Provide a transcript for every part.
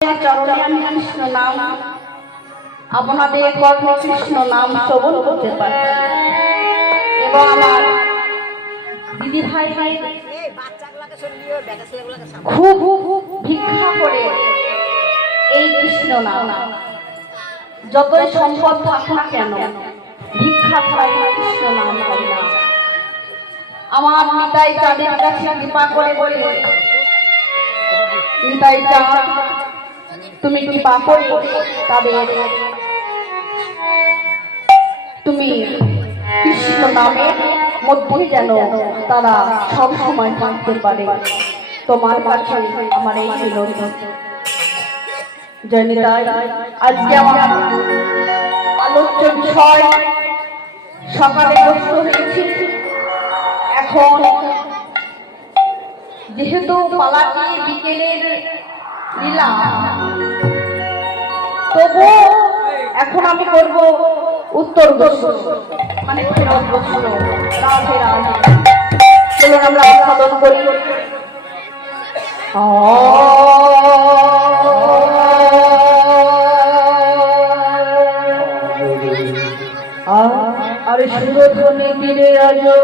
চরণে আমি কৃষ্ণ নাম আপনাদের কর্মে কৃষ্ণ নাম শ্রবণ করতে পারি এবং আমার দিদি ভাই খুব ভিক্ষা করে এই কৃষ্ণ নাম যতই সম্পদ থাক না কেন ভিক্ষা ছাড়াই কৃষ্ণ নাম হয় না। আমার নিতাই চাঁদের কাছে কৃপা করে বলে নিতাই চাঁদ তুমি কৃপা করে তাদের তুমি কৃষ্ণ নামের মধ্যে যেন তারা সব সময় থাকতে পারে। তোমার কাছে আমার এই নিবেদন। জয় নিতাই। আজকে আমার আলোচ্য বিষয় সকালে বসতে হয়েছে, এখন যেহেতু পালাটি বিকেলের লীলা, তবু এখন আমি করব উত্তর গোস্ব মানে ফেরত গোস্ব। রাধে রাধে। চলুন আমরা আস্বাদন করি। আরে সুরধ্বনি ফিরে আজো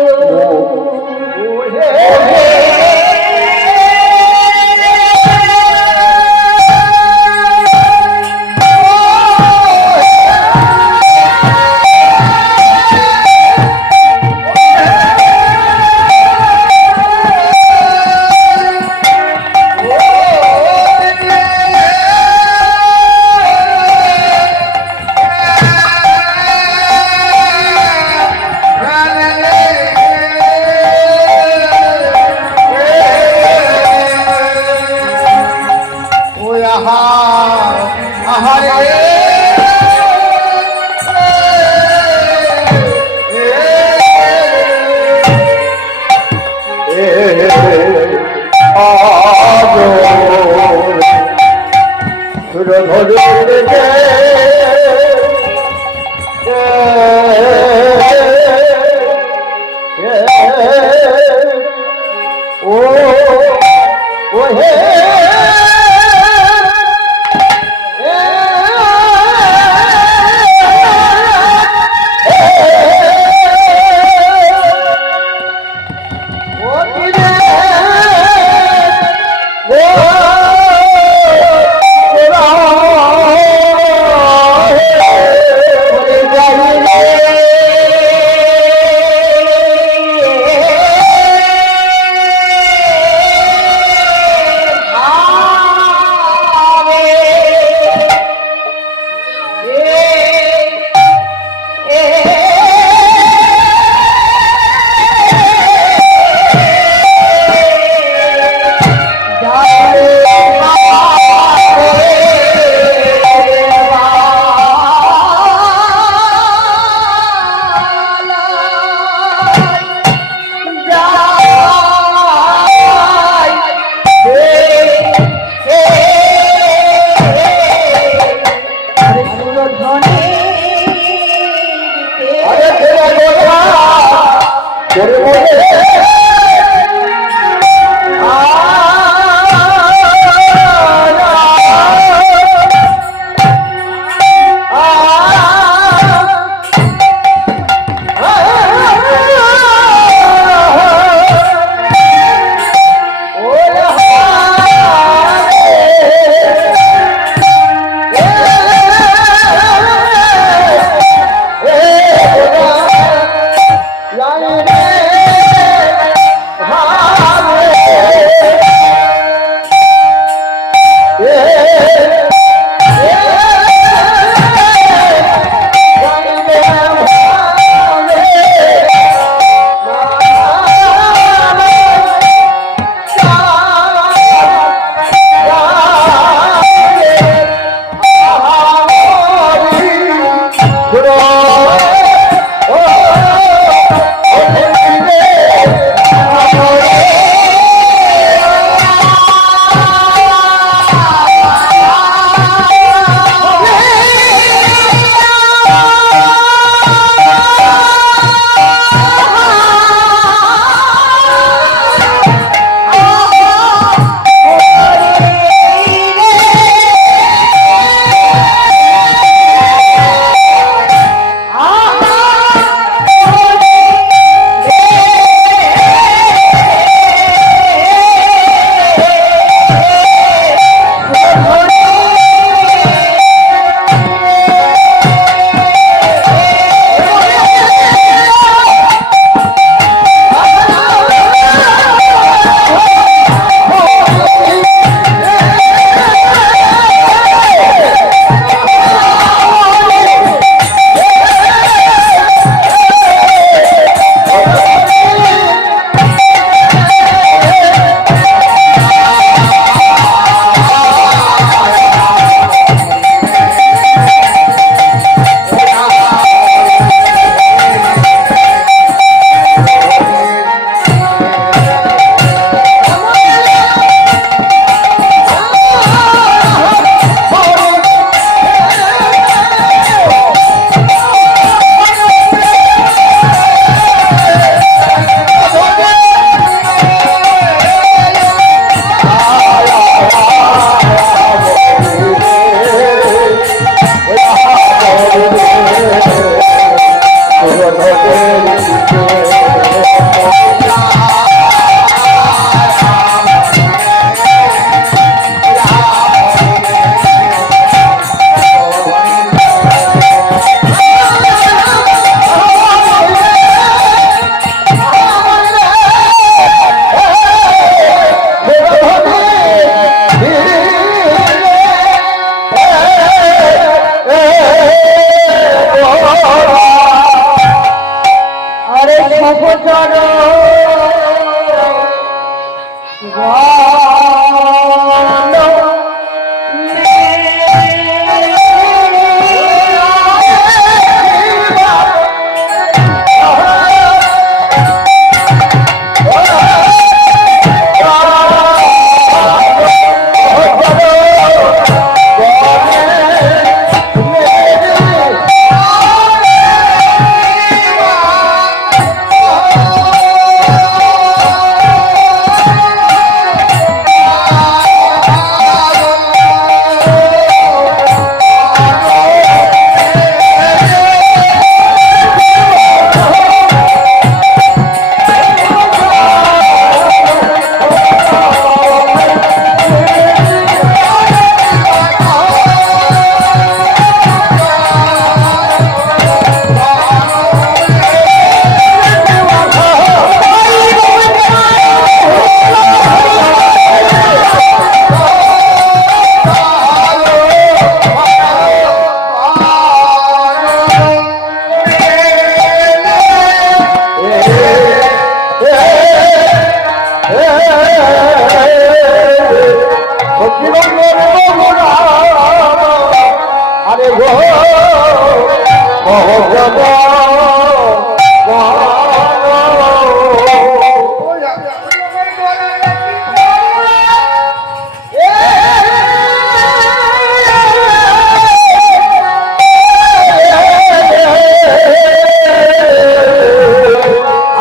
আরে গো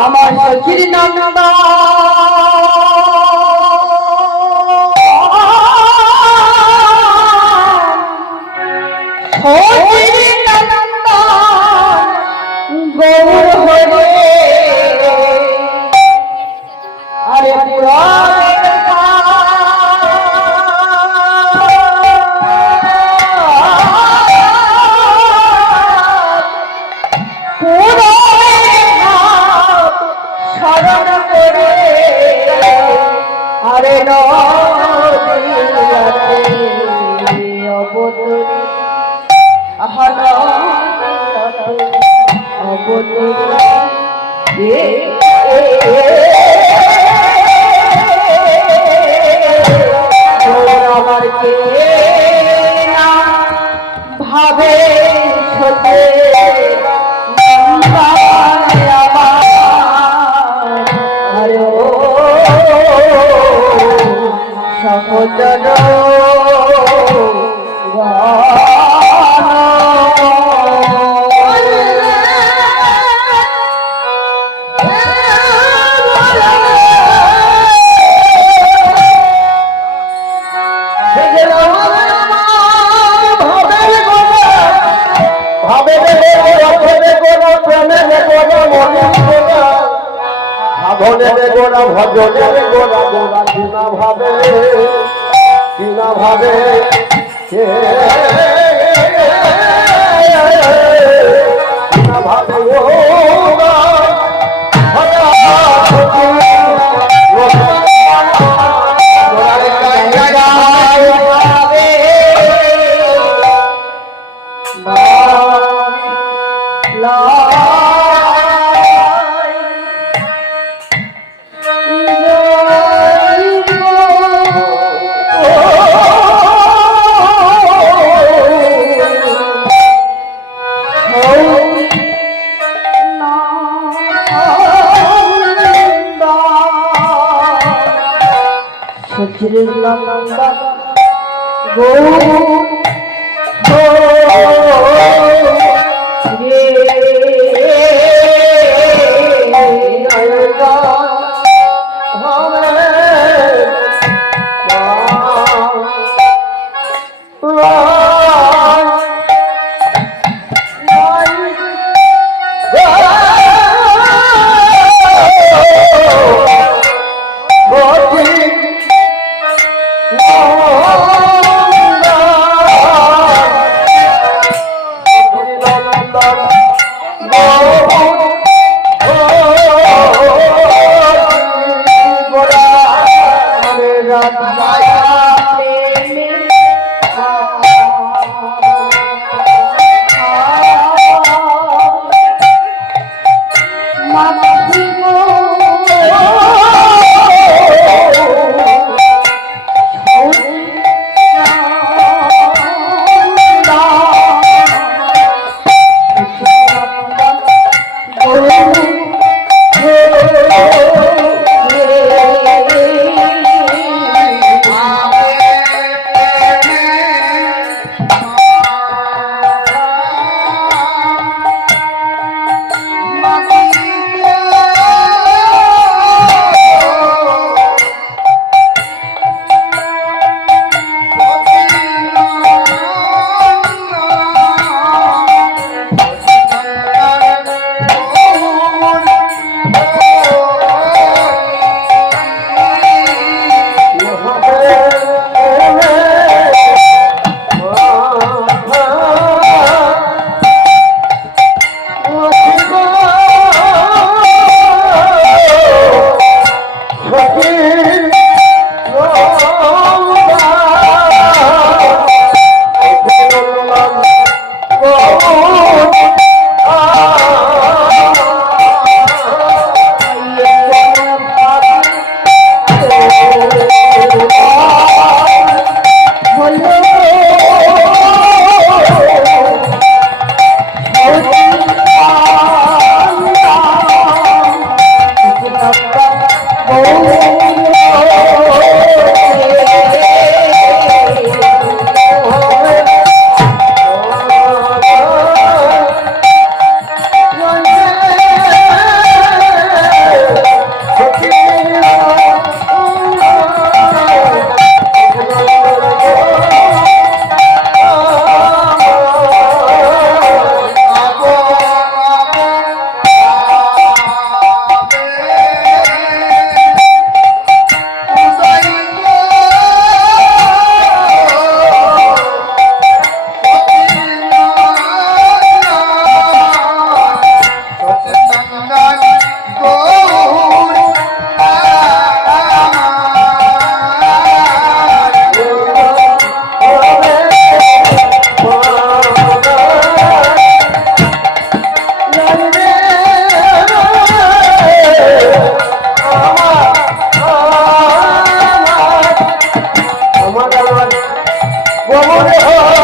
আমার সখীর নন্দা সখীর নন্দা গৌর হরে আরে পুরাণের শরণ করে আরে নদিয়াতে অবতরী অবতরী আমার কে না ভাবে ছোটে সহজর ভজনে গোড়া ভজনে গোড়া গোড়া কিনা ভাবে কিনা ভাবে কিনা ভাবে সখীর নন্দা গৌর গোবরে হরি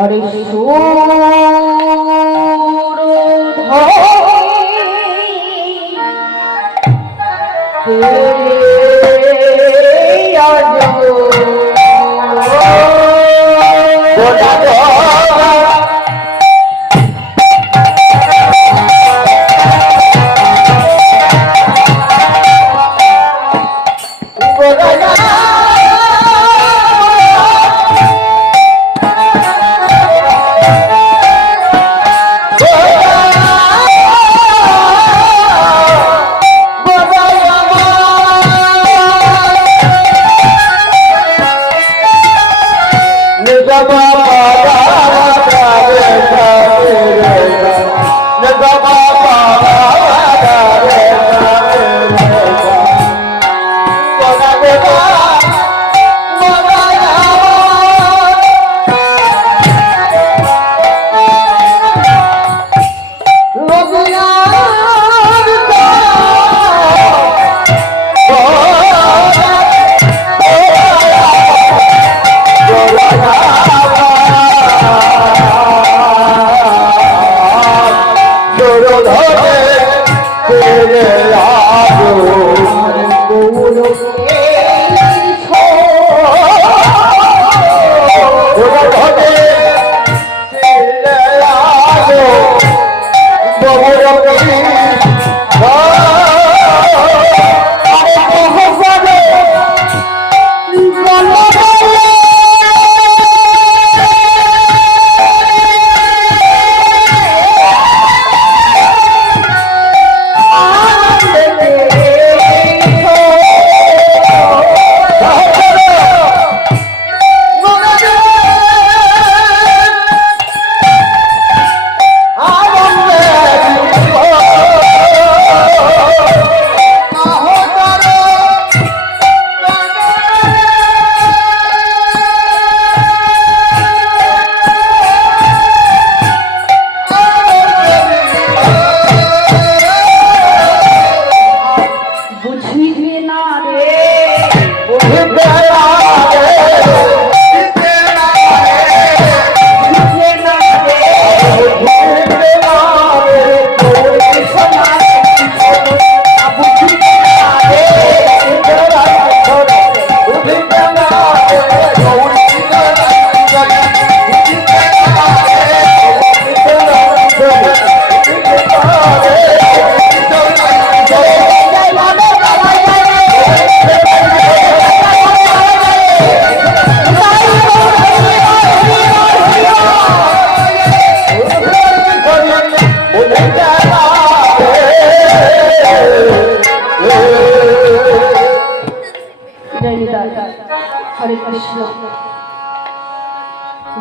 আরে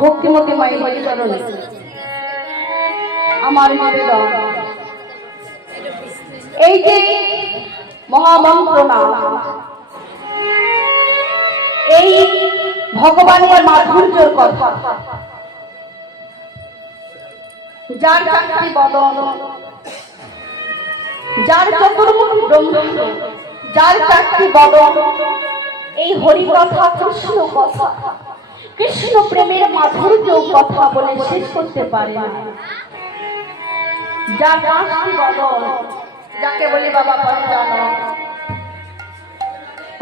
ভক্তিমতী মায়ের চরণে আমার নিবেদন। এই যে মহামন্ত্র নাম, এই ভগবানের মাধুর্যের কথা, যার চারটি বদন, যার চতুর্মুখ ব্রহ্মাণ্ড, যার চারটি বদন, এই হরি কথা, কৃষ্ণ কথা, কৃষ্ণ প্রেমের মাধুর্য কথা বলে শেষ করতে পারে না। যার পাঁচটি বদন, যাকে বলি বাবা পঞ্চানন,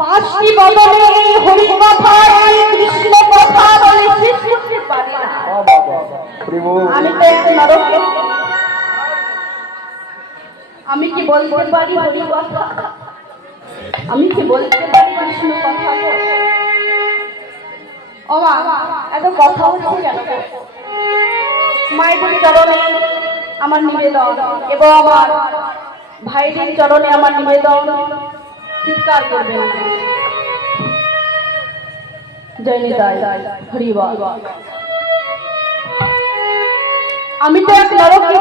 পাঁচটি বদনে এই হরি কথা, এই কৃষ্ণ কথা বলে শেষ করতে পারে না। আমি তো এক নরকে, আমি কি বলতে পারি হরি কথা? আমি কি বলতে পারি কৃষ্ণ কথা? ও মা, এত কথা হচ্ছে কেন? মায়ের চরণে আমার নিবেদন এবং আমার ভাইদের চরণে আমার নিবেদন, চিৎকার করবেন না। জয় নিতাই হরি বল। আমি তো এক নরকে,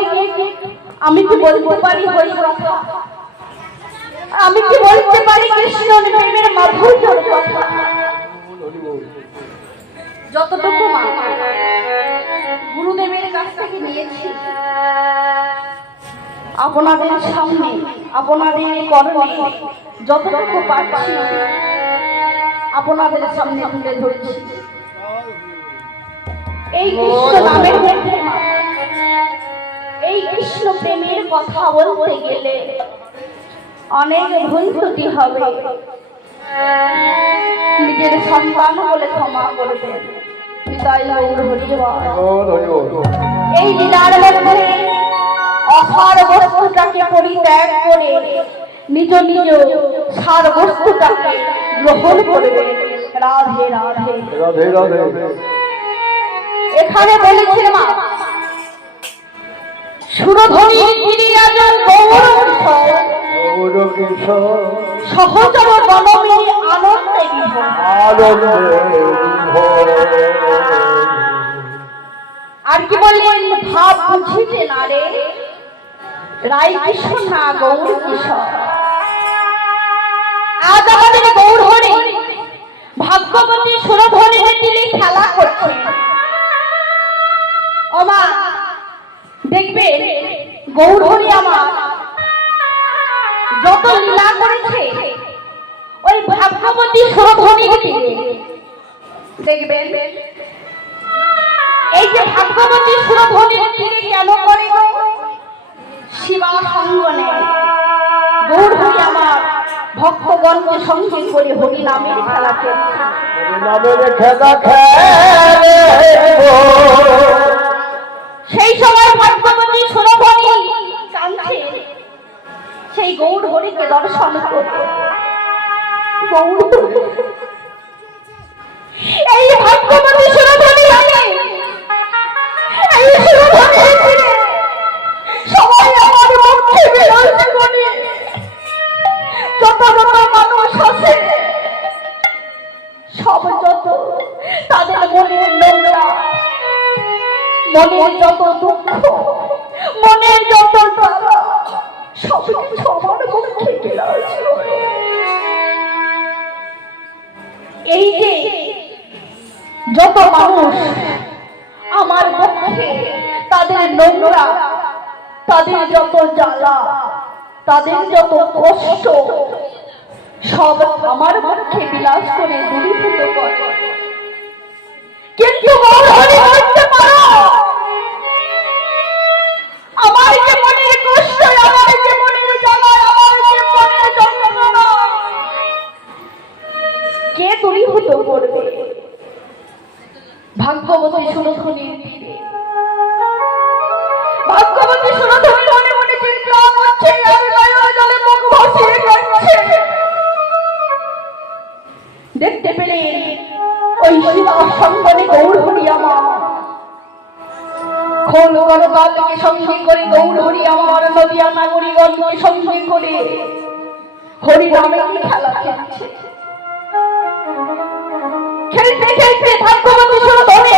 আমি কি বলতে পারি হরি কথা? আমি কি বলতে পারি কৃষ্ণ প্রেমের মাধুর্যের কথা? যতটুকু মা গুরুদেবের কাছ থেকে নিয়েছি, আপনাদের সামনে, আপনাদের কর্মে যতটুকু পারছি আপনাদের সামনে তুলে ধরছি। এই কৃষ্ণ নামের মধ্যে, এই কৃষ্ণ প্রেমের কথা বলতে গেলে অনেক ভুল ত্রুটি হবে। নিজের সন্তান বলে ক্ষমা করবেন। এই লীলার মধ্যে অসার বস্তুটাকে পরিত্যাগ করে নিজ নিজ সার বস্তুটাকে গ্রহণ করবে। রাধে রাধে রাধে রাধে। এখানে বলেছে মা, সুরধ্বনি গিরিরাজ গৌর সহচর বনমী আনন্দে আর কি বললেন? ভাব বুঝিতে না রে রাই কিশোর না গৌর কিশোর। আজ আমাদের গৌর হরি ভাগ্যবতী সুরধ্বনির তীরে খেলা করছে। ও মা, দেখবে গৌর হরি আমার যত লীলা করেছে ওই ভাগ্যবতী সুরধ্বনির তীরে। দেখবেন এই যে ভাগ্যবতী সুরধ্বনির তীরে কেন করে? শিবা সঙ্গনে গৌর হরি আমার ভক্তগণকে সঙ্গে করে হরি নামের খেলা খেলছে। সেই সময় ভাগ্যবতী সুরধ্বনি কাঁদছে সেই গৌর হরিকে দর্শন করতে। এই ভাগ্যবতী সুরধ্বনি সবাই আমার মুখে বেরোচ্ছে করে যত যত মানুষ আছে সব যত তাদের মনের নোংরা, মনের যত দুঃখ, মনের যত জ্বালা সব কিছু আমার মুখে বেরোচ্ছে। এই যে যত মানুষ আমার মুখে তাদের নোংরা, তাদের যত জ্বালা, তাদের যত কষ্ট সব আমার মুখে বিলাস করে দূরীভূত করে। কিন্তু বলতে পারো আমার যে মনের কষ্ট, আমার যে মনের জ্বালা, আমার যে মনের যন্ত্রণা কে দূরীভূত করবে? ভাগ্যবতী সুরধ্বনির তীরে। ভাগ্যবতী সুরধ্বনি মনে মনে চিন্তা করছে আর নয়ন জলে মুখ ভাসিয়ে যাচ্ছে। দেখতে পেলে ওই শিবা সঙ্গনে গৌর হরি আমার খোল করতালকে সঙ্গে করে, গৌর হরি আমার নদিয়া নাগরিকগণকে সঙ্গে করে হরি নামে খেলা খেলছে। খেলতে খেলতে ভাগ্যবতী সুরধ্বনি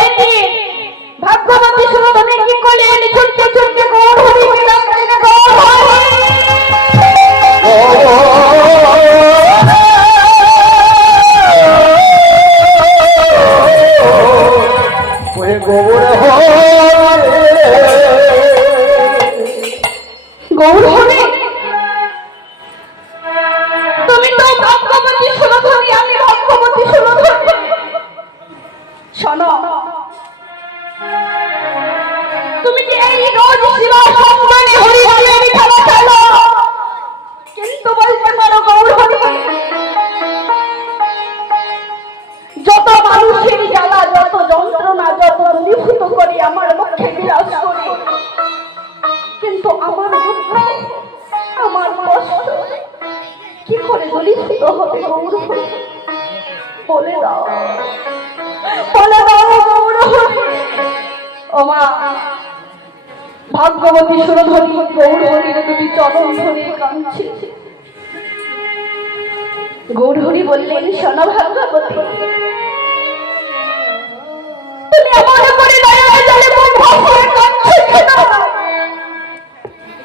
গৌর গৌরহরি, তুমি তো ভাগ্যবতী সুরধনী, আমি ভাগ্যবতী সুরধনী। শোনো, তুমি যে এই রোজ শিবা সম্মানে হরি হরি আমি খেলা খেলো, কিন্তু বলতে পারো গৌরহরি, যত মানুষের জ্বালা, যত যন্ত্রণা, যত দূরীভূত করি আমার পক্ষে বিরাজ করি, কিন্তু আমার দুঃখ, আমার কষ্ট কি করে দূরীভূত হবে গৌরহরি? বলে দাও, বলে দাও গৌরহরি। ও মা, ভাগ্যবতী সুরধনী গৌরহরির দুটি চরণ ধরে কাঁদছে। গৌরহরি বললেন, শোনো ভাগ্যবতী, তুমি আমার উপরে দয়া জলে মন ভাসিয়ে কাঁদছো কেন?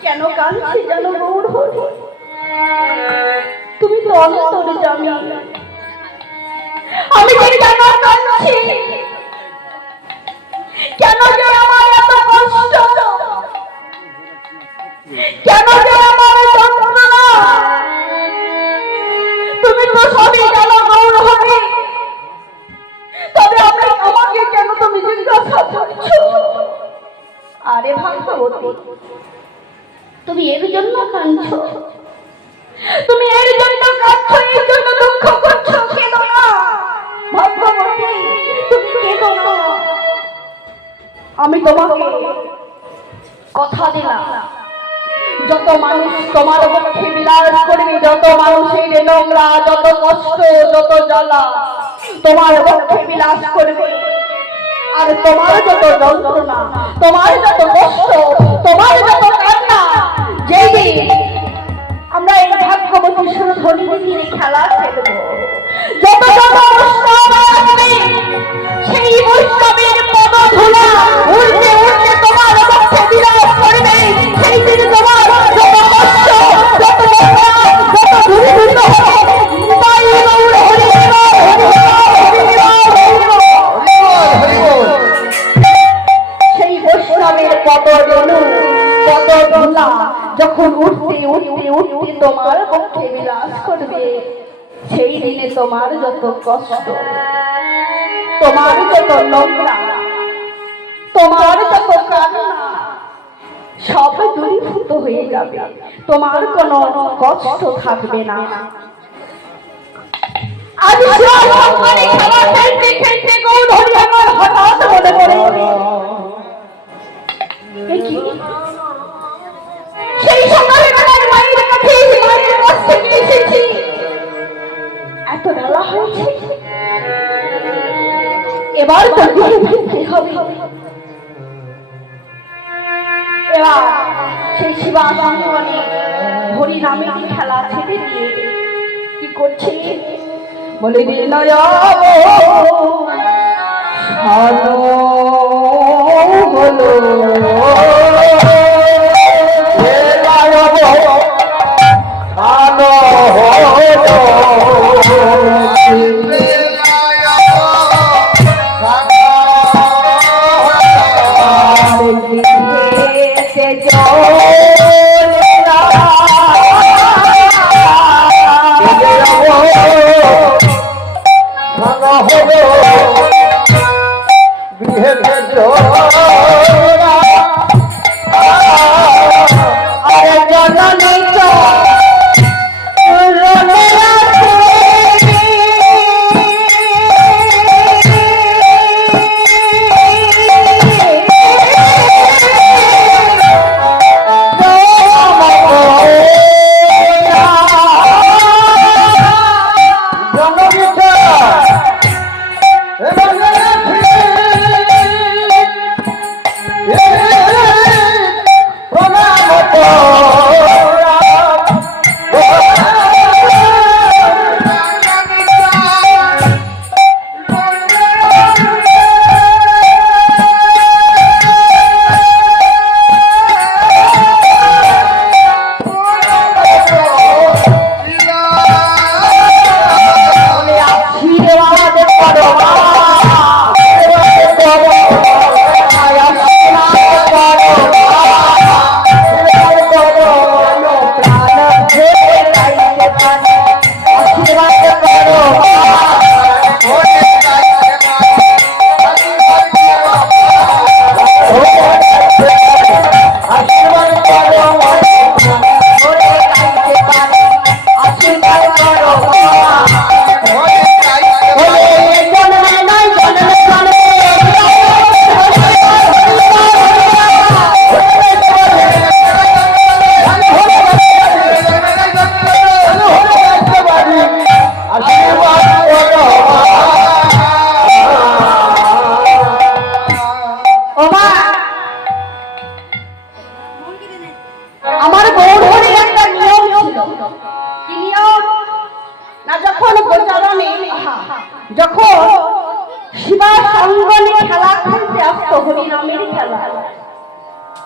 কেন কাঁদছি জানো গৌরহরি? তুমি তো অন্তরে জানি আমি যে কেন কাঁদছি, কেন যে আমার এত কষ্ট, কেন যে আমার যন্ত্রণা, তুমি তো সবই জানো গৌরহরি, তবে আমাকে কেন তুমি জিজ্ঞাসা করছো? আরে ভাগ্যবতী, তুমি এর জন্য কাঁদছো, তুমি এর জন্য কাঁদছো, এর জন্য দুঃখ করছো, কেঁদো না ভাগ্যবতী, তুমি কেঁদো না। আমি তোমাকে কথা দিলাম, যত মানুষ তোমার পক্ষে বিলাস করবে, যত মানুষের নোংরা, যত কষ্ট, যত জ্বালা তোমার পক্ষে বিলাস করবে, আর তোমার যত যন্ত্রণা, তোমার যত কষ্ট, তোমার যত কান্না, যেদিন আমরা এই ভাগ্যবতী সুরধনী নিয়ে খেলা খেলবো, যত যত অনুষ্ঠান আসবে, সেই বৈষ্ণবের পদধূলা উড়তে উড়তে তোমার পক্ষে বিরাজ করবে, সেই দিন তোমার যত কষ্ট, যত যন্ত্রণা, যত দূরীভূত হবে। তাই গৌর হরি বল, হরি বল। সেই বৈষ্ণবের পদধূলা পদধূলা যখন উঠতে উঠতে উঠতে তোমার পক্ষে বিরাজ করবে, সেই দিনে তোমার যত কষ্ট, তোমার যত নোংরা, তোমার যত কান্না, সব দূরীভূত হয়ে যাবে, তোমার কোনো কষ্ট থাকবে না। আজ মানে খেলা খেলতে খেলতে গৌরহরি আমার হঠাৎ মনে পড়ে, সেই সকালবেলার মায়ের কাছে, মায়ের কাছ থেকে এসেছি, এত বেলা হয়েছে, এবার তো হবে। এবার সেই শিবা সঙ্গনে হরি নামে খেলা ছেড়ে দিয়ে কি করছে বলে, বিনয় হলো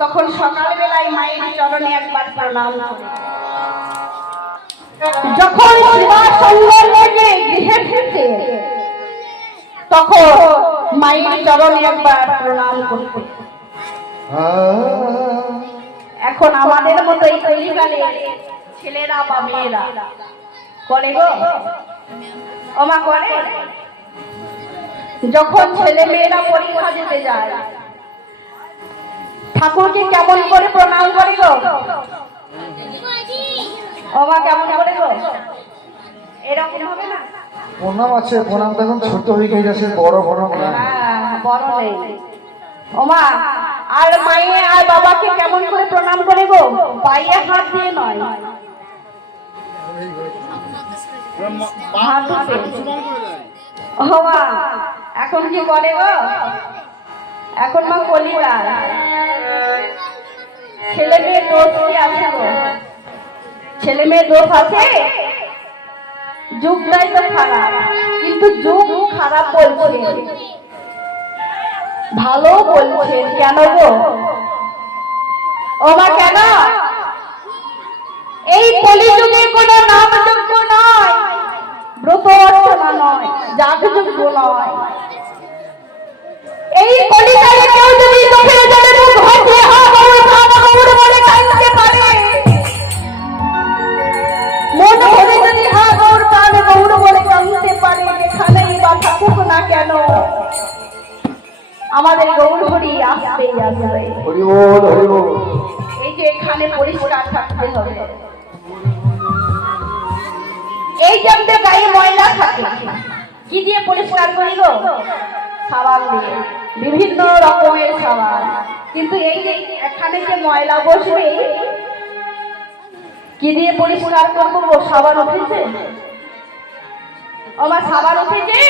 তখন সকালবেলায় মায়ের চরণে একবার প্রণাম করে যখন শিবা সঙ্গে থেকে গৃহে ফিরতে তখন মায়ের চরণে একবার প্রণাম করতে। এখন আমাদের মতো এই কলিকালে ছেলেরা বা মেয়েরা করে গো, ওমা করে। যখন ছেলে মেয়েরা পরীক্ষা দিতে যায় ঠাকুরকে কেমন করে প্রণাম করে গো, ওমা কেমন করে গো? এরকম হবে না? প্রণাম আছে, প্রণাম তখন ছোট হয়ে গেছে, বড় প্রণাম না। বড় নেই ওমা। আর মায়ে আর বাবাকে কেমন করে প্রণাম করে গো? পায়ে হাত দিয়ে নয়, ওমা এখন কি করে গো? এখন মা কলিকা ছেলে মেয়ের দোষ কি আছে গো? ছেলে মেয়ের দোষ আছে? যুগটাই তো খারাপ, কিন্তু যুগ খারাপ বলছে, ভালো বলছে কেন গো? ওমা কেন? এই কলিযুগে কোন নামযোগ্য নয়, ব্রত অর্চনা নয়, যাগযজ্ঞ নয়। এই কলিকালে কেউ যদি চোখের জলে মুখ ভাসিয়ে গৌর বলে কাঁদতে পারে, মন ভরে যদি গৌর প্রাণ গৌর বলে কাঁদতে পারে, এখানেই বা থাকুক না কেন আমাদের গৌর হরি আসতেই আসবে। হরি বল, হরি বল। এই যে এখানে পরিষ্কার থাকতে হবে, এই যে আমাদের গায়ে ময়লা থাকে কি দিয়ে পরিষ্কার করি গো? সাবান দিয়ে, বিভিন্ন রকমের সাবান। কিন্তু এই যে এখানে যে ময়লা বসবে কি দিয়ে পরিষ্কার করবো গো? সাবান উঠেছে? আমার সাবান উঠেছে?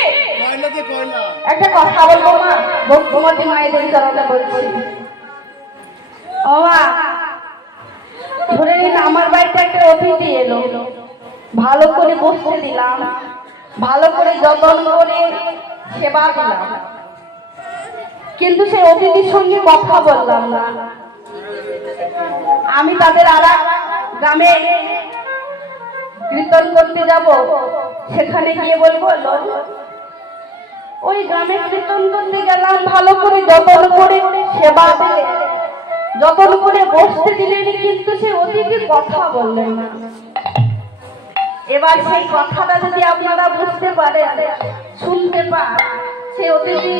একটা কথা বলবো মা, ভক্তিমতী মায়েদের চরণে বলছি। ও মা, ধরে নিন আমার বাড়িতে একটা অতিথি এলো, ভালো করে বসতে দিলাম, ভালো করে যত্ন করে সেবা দিলাম, কিন্তু সেই অতিথির সঙ্গে কথা বললাম না। আমি তাদের আর এক গ্রামে কীর্তন করতে যাব, সেখানে গিয়ে বলবো ওই গ্রামে কীর্তন করতে গেলাম, ভালো করে যত্ন করে সেবা দিলে, যত্ন করে বসতে দিলেন, কিন্তু সে অতিথি কথা বললেন না। এবার সেই কথাটা যদি আপনারা বুঝতে পারেন, শুনতে পান, সে অতিথি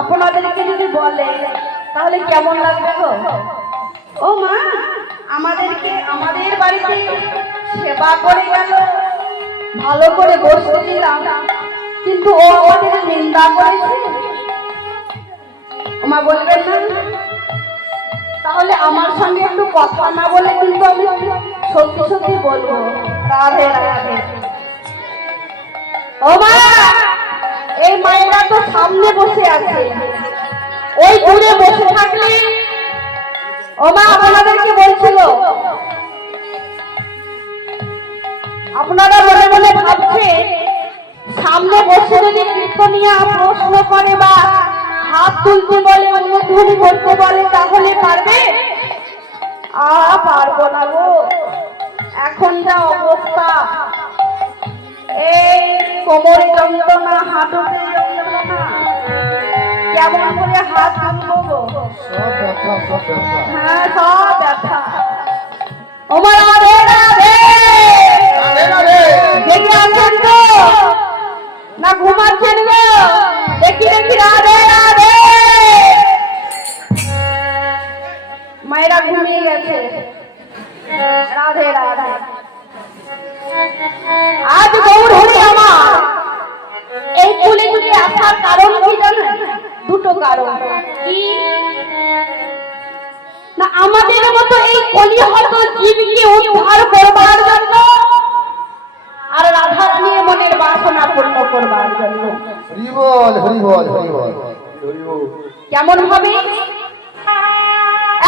আপনাদেরকে যদি বলে তাহলে কেমন লাগবে গো? ও মা, আমাদেরকে আমাদের বাড়িতে সেবা করে গেল, ভালো করে বসতে দিলাম, কিন্তু ও আমাদের নিন্দা করেছে। মা বলবেন না? তাহলে আমার সঙ্গে একটু কথা না বলে কিন্তু আমি সত্যি সত্যি বলবো, রাধে রাধে। ও মা, এই মায়েরা তো সামনে বসে আছে, ওই দূরে বসে থাকলে। ও মা, আপনাদেরকে বলছিল, আপনারা মনে মনে ভাবছে সামনে বসে যদি কীর্তনিয়া প্রশ্ন করে বা হাত তুলতে বলে, অনুধ্বনি করতে বলে, তাহলে পারবে? পারবো না গো, এখন যা অবস্থা, এই কোমরে যন্ত্রণা, হাঁটুতে যন্ত্রণা, কেমন করে হাত তুলবো গো? হ্যাঁ, সব ব্যথা। ওমা রাধে রাধে, জেগে আছেন গো না ঘুমাচ্ছেন গো? দেখি দেখি, রাধে রাধে। মায়েরা ঘুমিয়ে গেছে, রাধে রাধে। আজ গৌর হরি আমার এই কুলে যদি আসার কারণ কি জানেন? দুটো কারণ। কি না, আমাদের মতো এই কলিহত জীবকে উদ্ধার করবার জন্য, আর রাধা রানীর মনের বাসনা পূর্ণ করবার জন্য। হরি বল, হরি বল, হরি বল। কেমন হবে?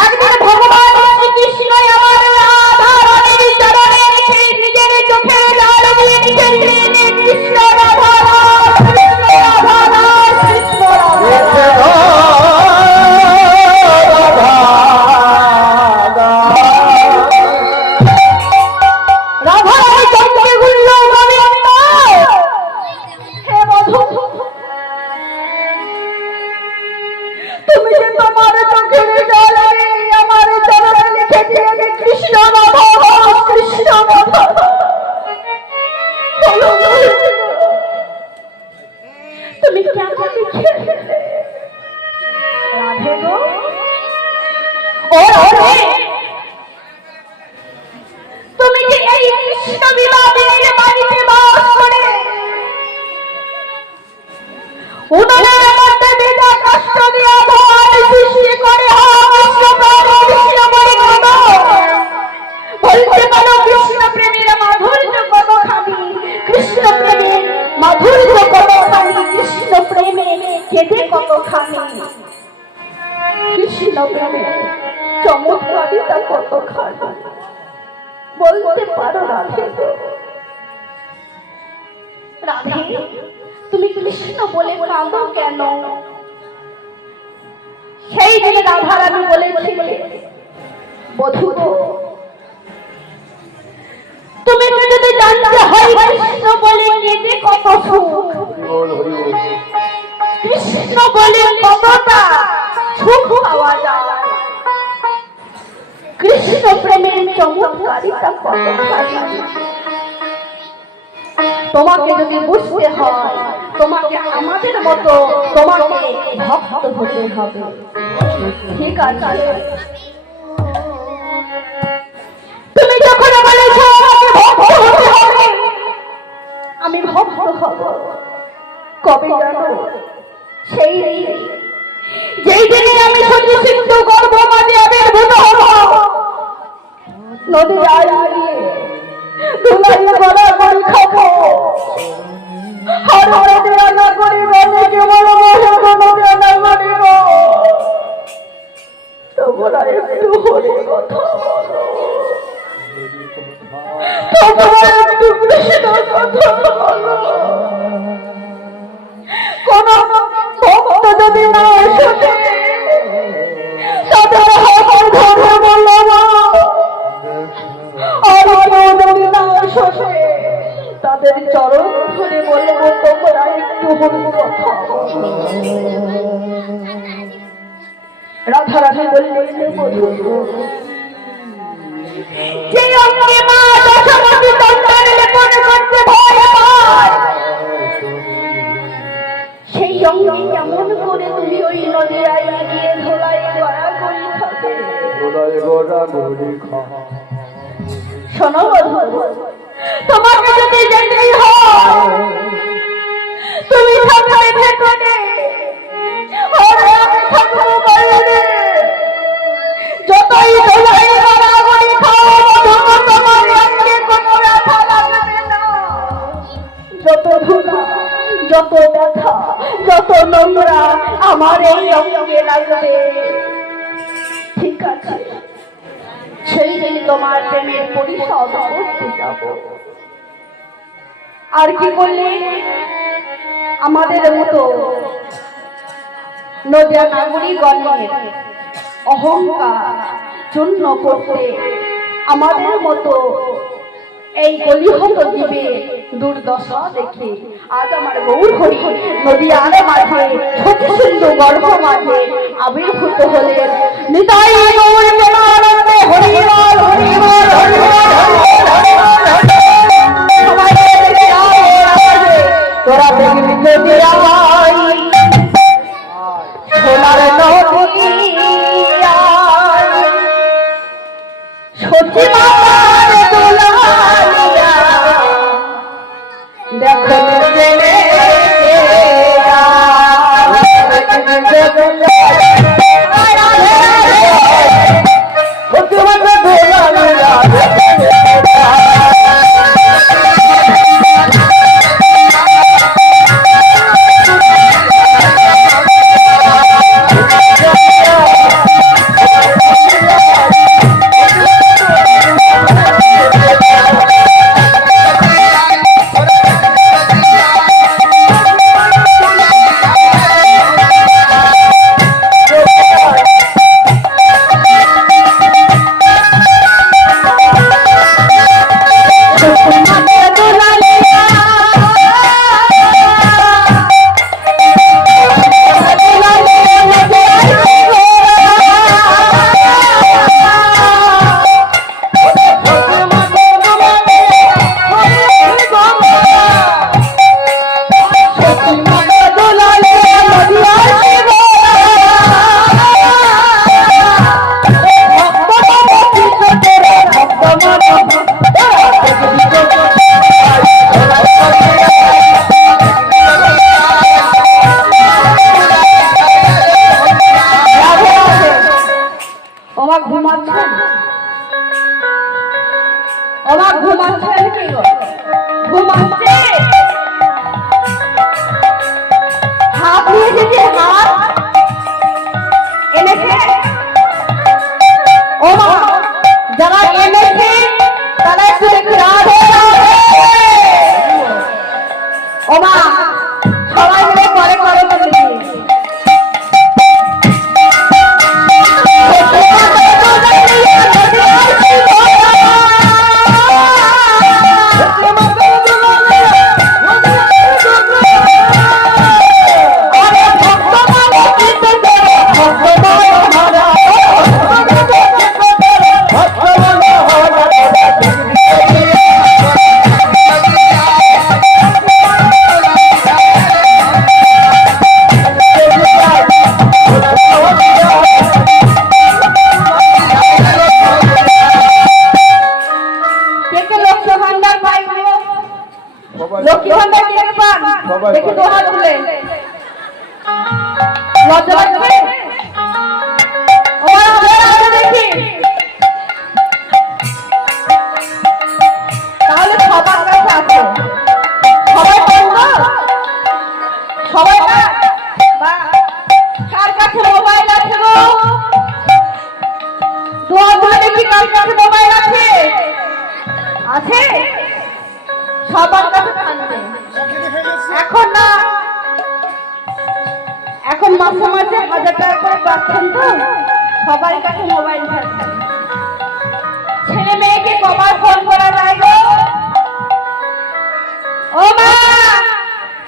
একদিন ভগবান শ্রীকৃষ্ণ আমার রাধা রানীর চরণে রেখে নিজের চোখে জল দিয়ে লিখেছেন, কৃষ্ণ রাধা রাম, কৃষ্ণ রাধা রাম, কৃষ্ণ রাধা রাম। তুমি যে তোমার চোখের জলে আমার চরণে লিখে দিয়েছে কৃষ্ণ মাধব কৃষ্ণ মাধব। তুমি কেন লিখে রাধে গো? তুমি যে এই কৃষ্ণ বিবাহের বাড়িতে বাস করে উদরের মধ্যে বেদা কষ্ট দিয়া ভয় সৃষ্টি করে কৃষ্ণ বলে বলতে পারো কৃষ্ণ প্রেমের মাধুর্য কতখানি, কৃষ্ণ প্রেমের মাধুর্য কতখানি, কৃষ্ণ প্রেমে কেঁদে কতখানি, কৃষ্ণ প্রেমে চমৎকারিতা কতখানি বলতে পারো রাধে? রাধে তুমি কৃষ্ণ বলে কাঁদো কেন? সেই দিনে রাধা রানী বলেছিলে বধূ তুমি যদি জানতে হয় কৃষ্ণ বলে কেঁদে কত সুখ, কৃষ্ণ বলে কতটা সুখ পাওয়া যায়, কৃষ্ণ প্রেমের চমৎকারিতা কতখানি, তোমাকে যদি বুঝতে হয় তোমাকে আমাদের মতো তোমাকে ভক্ত হতে হবে। ঠিক আছে, তুমি যখন বলেছ আমাকে ভক্ত হতে হবে আমি ভক্ত হব। কবে জানো? সেই যেই দিনে আমি সতী সিন্ধু গর্ভ মাঝে আবির্ভূত হব, নদী আড়িয়ে ধুলাই গড়াগড়ি খাবো, হর হর দেয়া না করি বলে কেবল নদী না করিব, তোমরা একটু হরে কথা বলো, তোমরা একটু কৃষ্ণ কথা বলো। কোন ভক্ত যদি না শোনে তাদের হর ধরে বলবো, আর কেউ যদি না শোনে তাদের চরণ ধরে বলবো তোমরা একটু হরে কথা বলো। রাধা রাধা বললেন যে অঙ্গে মা দশমতি তন্ত্রে লেপন করতে ভয় পায়, সেই অঙ্গে কেমন করে তুমি ওই নদীরায় গিয়ে ধোলাই গড়াগড়ি খাবে? শোনো বধূ, তোমাকে যদি যেতেই হয় তুমি থাকবে ভেতরে, ওরে আমি থাকবো বাইরে। যতই ধোলাই গড়াগড়ি খাও তোমার অঙ্গে কোনো ব্যথা লাগবে না, যত ধুলা যত ব্যথা যত নোংরা আমার এই অঙ্গে লাগবে। ঠিক আছে, সেই দিন তোমার প্রেমের পরিশোধ করতে যাব। আর কি করলে আমাদের মতো নদিয়া নাগরিকগণের অহংকার চূর্ণ করতে, আমাদের মতো এই গলিহত জীবে দুর্দশা দেখে আজ আমার গৌর হরি নদিয়ার মাঝে সতী সিন্ধু গর্ভ মাঝে আবির্ভূত হলেন। নিতাই গৌর প্রেমানন্দে হরি বল হরি বল হরি বল। সবাই তোরা দেখবি যদি আমায় সোনার নদী সতী মাতার দুলালিয়া দেখো লজ্জা লাগবে? ওরা ওদের আগে দেখি। তাহলে সবার কাছে আছে, সবাই বলবো, সবাই না? বাহ, কার কাছে মোবাইল আছে গো? তোমার দেখি কার কাছে মোবাইল আছে? আছে? সবার কাছে থাকবে। এখন না, এখন মাসে মাসে 1000 টাকা করে পাচ্ছেন তো, সবার কাছে মোবাইল থাকছে। ছেলে মেয়েকে কবার ফোন করা যায় গো? ও মা,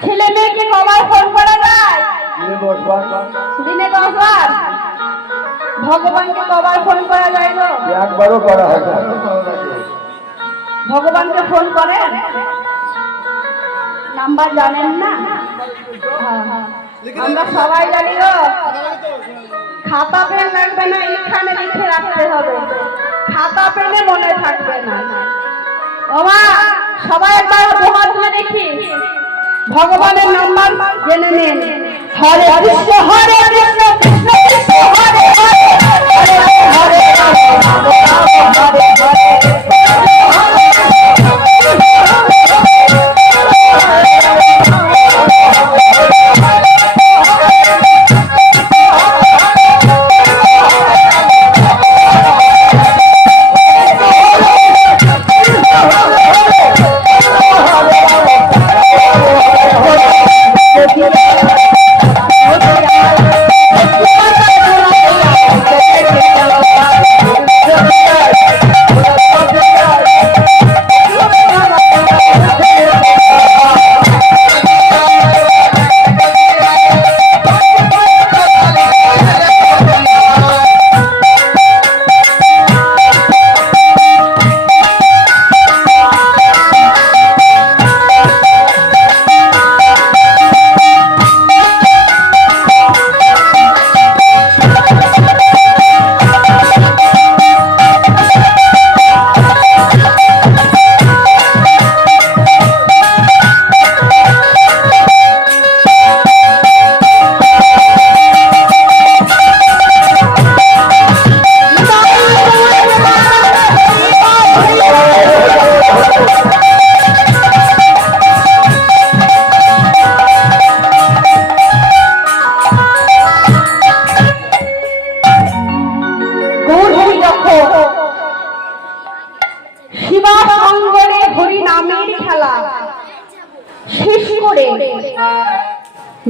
ছেলে মেয়েকে কবার ফোন করা যায়? দিনে 10 বার। ভগবানকে কবার ফোন করা যায় গো? একবারও করা হয় না। ভগবানকে ফোন করেন? নাম্বার জানেন না? আমরা সবাই জানি গো। খাতা পেন লাগবে না, এখানে লিখে রাখতে হবে। খাতা পেনে মনে থাকবে না। ওমা, সবাই একবার দোয়া তুলে দেখি, ভগবানের নাম্বার জেনে নিন। হরে কৃষ্ণ হরে কৃষ্ণ কৃষ্ণ কৃষ্ণ হরে হরে, হরে হরে রাম রাম রাম হরে হরে।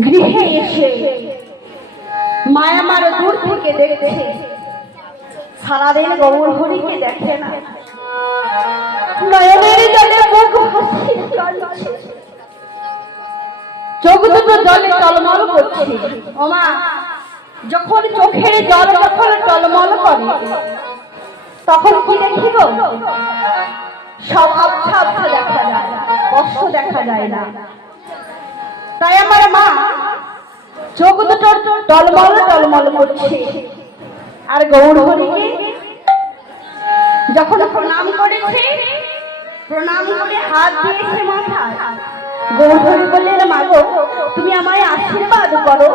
গৃহে এসে মায়ামার দূর থেকে দেখছে, সারাদিন গৌর হরিকে দেখে না। নয়নের জলে মুখ ভাসিয়ে কাঁদছে, চোখ দুটো জলে টলমল করছে। ওমা, যখন চোখের জল যখন টলমল করে, তখন কি দেখিব? সব আবছা আবছা দেখা যায়, স্পষ্ট দেখা যায় না। তাই আমার মা চোখ দুটো টলমল টলমল করছে। আর গৌর হরিকে যখন প্রণাম করেছে, প্রণাম করে হাত দিয়েছে মাথায়, গৌর হরি বললেন, মা গো, তুমি আমায় আশীর্বাদ করো,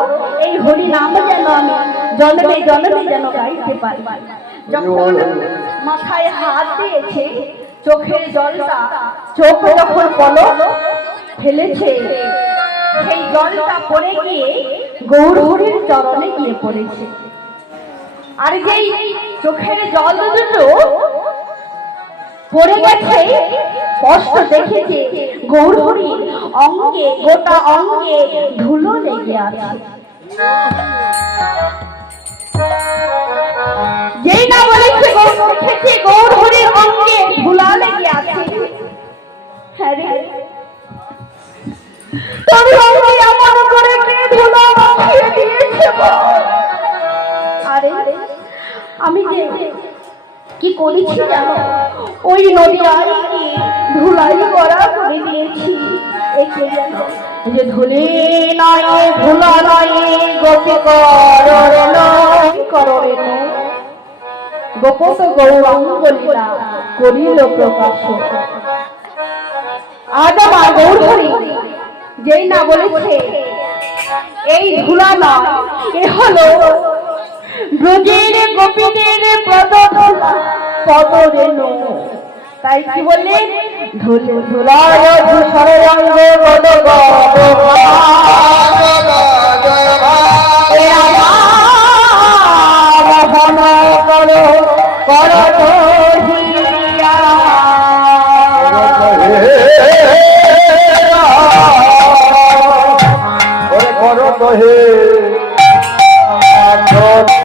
এই হরি নাম যেন আমি জন্মে জন্মে যেন গাইতে পারি। যখন মাথায় হাত দিয়েছে, চোখের জলটা, চোখ যখন পলক ফেলেছে, সেই জলটা পড়ে গিয়ে গৌর হরির চরণে গিয়ে পড়েছে। আর যেই চোখের জল দুটো পড়ে গেছে, স্পষ্ট দেখেছে গৌর হরির অঙ্গে, গোটা অঙ্গে ধুলো লেগে আছে। যেই না বলেছে দেখেছে গৌর হরির অঙ্গে ধুলা লেগে আছে। হ্যাঁ রে, তবে আমার করে কে ধুলা মাখিয়ে দিয়েছে? আরে আমি যে কি করেছি জানো? ওই নদীর ধুলাই করা করে দিয়েছি। একে যেন যে ধুলে নয় ধুলা নয়, গোপে কররে গোপত গৌরাঙ্গ বলিলা করিল প্রকাশ। আজ আমার গৌর হরি যেই না বলেছে এই ধুলা নয়, এ হলো ব্রজের গোপীদের পদরেণু। তাই কি বললেন? ধুলো ধুলায় ধূসর রঙ্গ গদ গদ এ আমার মন করো করো দহিয়া। করো তো হে